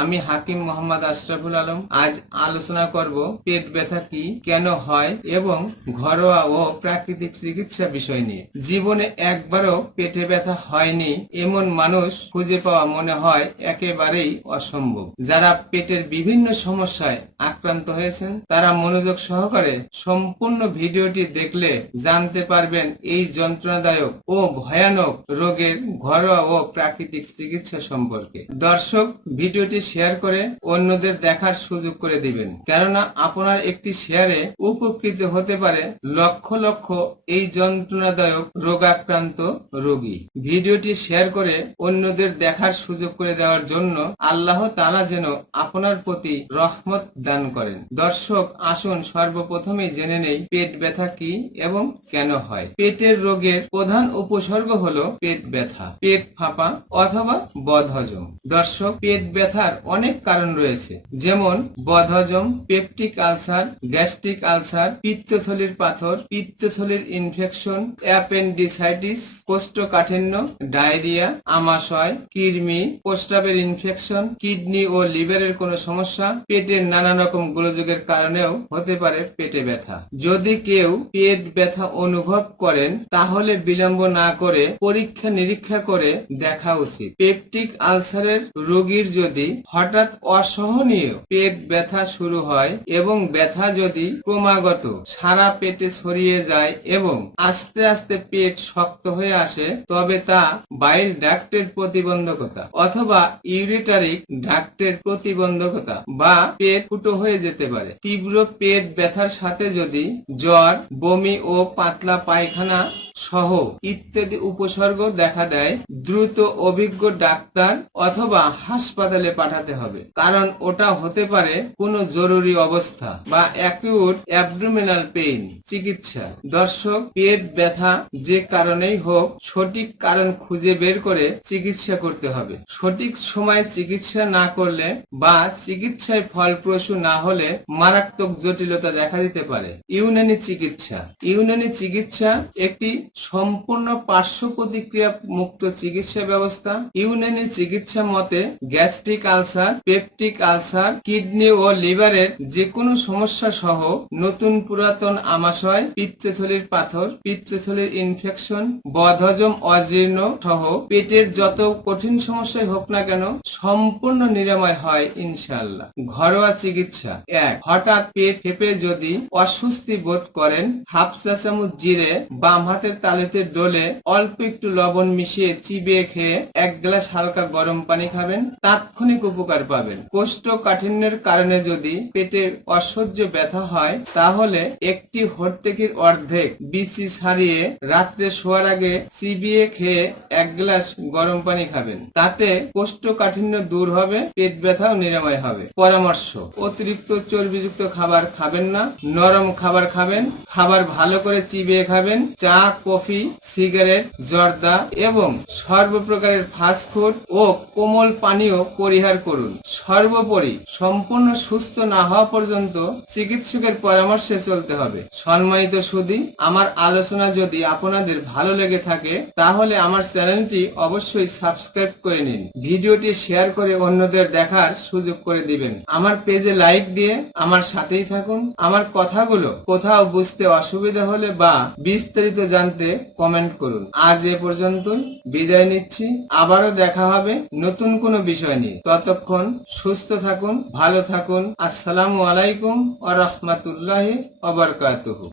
আমি হাকিম মোহাম্মদ আশরাফুল আলম। আজ আলোচনা করব পেট ব্যথা কি, কেন হয় এবং ঘরোয়া ও প্রাকৃতিক চিকিৎসা বিষয় নিয়ে। জীবনে একবারও পেটে ব্যথা হয়নি এমন মানুষ খুঁজে পাওয়া মনে হয় একেবারেই অসম্ভব। যারা পেটের বিভিন্ন সমস্যায় আক্রান্ত হয়েছেন, তারা মনোযোগ সহকারে সম্পূর্ণ ভিডিওটি দেখলে জানতে পারবেন এই যন্ত্রণাদায়ক ও ভয়ানক রোগের ঘরোয়া ও প্রাকৃতিক চিকিৎসা সম্পর্কে। দর্শক, ভিডিওটি শেয়ার করে অন্যদের দেখার সুযোগ করে দিবেন। কেননা আপনার একটি শেয়ারে উপকৃত হতে পারে লক্ষ লক্ষ এই যন্ত্রণাদায়ক রোগাক্রান্ত রোগী। ভিডিওটি শেয়ার করে অন্যদের দেখার সুযোগ করে দেওয়ার জন্য আল্লাহ তাআলা যেন আপনার প্রতি রহমত দান করেন। দর্শক, আসুন সর্বপ্রথমে জেনে নেই পেট ব্যথা কি এবং কেন হয়। পেটের রোগের প্রধান উপসর্গ হলো পেট ব্যথা, পেট ফাঁপা অথবা বদহজম। দর্শক, পেট ব্যথার অনেক কারণ রয়েছে, যেমন বদহজম, পেপটিক আলসার, গ্যাস্ট্রিক আলসার, পিত্তথলির পাথর, পিত্তথলির ইনফেকশন, অ্যাপেন্ডিসাইটিস, কোষ্ঠকাঠিন্য, ডায়রিয়া, আমাশয়, কৃমি, প্রস্রাবের ইনফেকশন, কিডনি ও লিভারের কোনো সমস্যা, পেটের নানা রকম গোলযোগের কারণেও হতে পারে পেটে ব্যথা। যদি কেউ পেট ব্যথা অনুভব করেন, তাহলে বিলম্ব না করে পরীক্ষা নিরীক্ষা করে দেখা উচিত। পেপটিক আলসারের রোগীর যদি হঠাৎ অসহনীয় পেট ব্যথা শুরু হয় এবং ব্যথা যদি ক্রমাগত সারা পেটে ছড়িয়ে যায় এবং আস্তে আস্তে পেট শক্ত হয়ে আসে, তবে তা বাইল ডাক্টের প্রতিবন্ধকতা অথবা ইউরিটারিক ডাক্টের প্রতিবন্ধকতা বা পেট ফুটো হয়ে যেতে পারে। তীব্র পেট ব্যথার সাথে যদি জ্বর, বমি ও পাতলা পায়খানা সহ ইত্যাদি উপসর্গ দেখা দেয় দ্রুত অভিজ্ঞ ডাক্তার অথবা হাসপাতালে পাঠাতে হবে। কারণ ওটা হতে পারে কোনো জরুরি অবস্থা বা অ্যাকিউট অ্যাবডোমিনাল পেইন চিকিৎসা। দর্শক, পেট ব্যথা যে কারণেই হোক, সঠিক কারণ খুঁজে বের করে চিকিৎসা করতে হবে। সঠিক সময়ে চিকিৎসা না করলে বা চিকিৎসায় ফলপ্রসূ না হলে মারাত্মক জটিলতা দেখা দিতে পারে। ইউনানি চিকিৎসা। ইউনানি চিকিৎসা একটি সম্পূর্ণ পার্শ্ব প্রতিক্রিয়া মুক্ত চিকিৎসা ব্যবস্থা, ইউনানি চিকিৎসা মতে gastric ulcer, peptic ulcer, kidney ও লিভারের যে কোনো সমস্যা সহ নতুন পুরাতন আমাশয়, পিত্তথলির পাথর, পিত্তথলির ইনফেকশন বদহজম অজীর্ণ সহ পেটের যত কঠিন সমস্যাই হোক না কেন সম্পূর্ণ নিরাময় হয় ইনশাল্লাহ ঘরোয়া চিকিৎসা। এক, হঠাৎ পেট ফেপে যদি অস্বস্তি বোধ করেন, হাফ চা চামচ জিরে বাম হাতের তালুতে ডলে অল্প একটু লবণ মিশিয়ে চিবিয়ে খেয়ে এক গ্লাস হালকা গরম পানি খাবেন। তাৎক্ষণিক উপকার পাবেন। কোষ্ঠকাঠিন্যের কারণে যদি পেটে অসহ্য ব্যথা হয়, তাহলে একটি হর্তেকির অর্ধেক বিচি ছাড়িয়ে রাত্রে শোয়ার আগে চিবিয়ে খেয়ে এক গ্লাস গরম পানি খাবেন। তাতে কোষ্ঠকাঠিন্য দূর হবে, পেট ব্যথাও নিরাময় হবে। পরামর্শ, অতিরিক্ত চর্বিযুক্ত খাবার খাবেন না। নরম খাবার খাবেন। খাবার ভালো করে চিবিয়ে খাবেন। চা কফি, সিগারেট, জর্দা এবং সর্বপ্রকারের ফাস্টফুড ও কোমল পানীয় পরিহার করুন। সর্বোপরি সম্পূর্ণ সুস্থ না হওয়া পর্যন্ত চিকিৎসকের পরামর্শে চলতে হবে। সম্মানিত সুদী, আমার আলোচনা যদি আপনাদের ভালো লেগে থাকে, তাহলে আমার চ্যানেলটি অবশ্যই সাবস্ক্রাইব করে নিন। ভিডিওটি শেয়ার করে অন্যদের দেখার সুযোগ করে দিবেন। আমার পেজে লাইক দিয়ে আমার সাথেই থাকুন। আমার কথাগুলো কোথাও বুঝতে অসুবিধা হলে বা বিস্তারিত জানতে কমেন্ট করুন। আজ এ পর্যন্ত বিদায় নিচ্ছি। আবারও দেখা হবে নতুন কোনো বিষয় নিয়ে। ততক্ষণ সুস্থ থাকুন, ভালো থাকুন। আসসালামু আলাইকুম আ রহমতুল্লাহ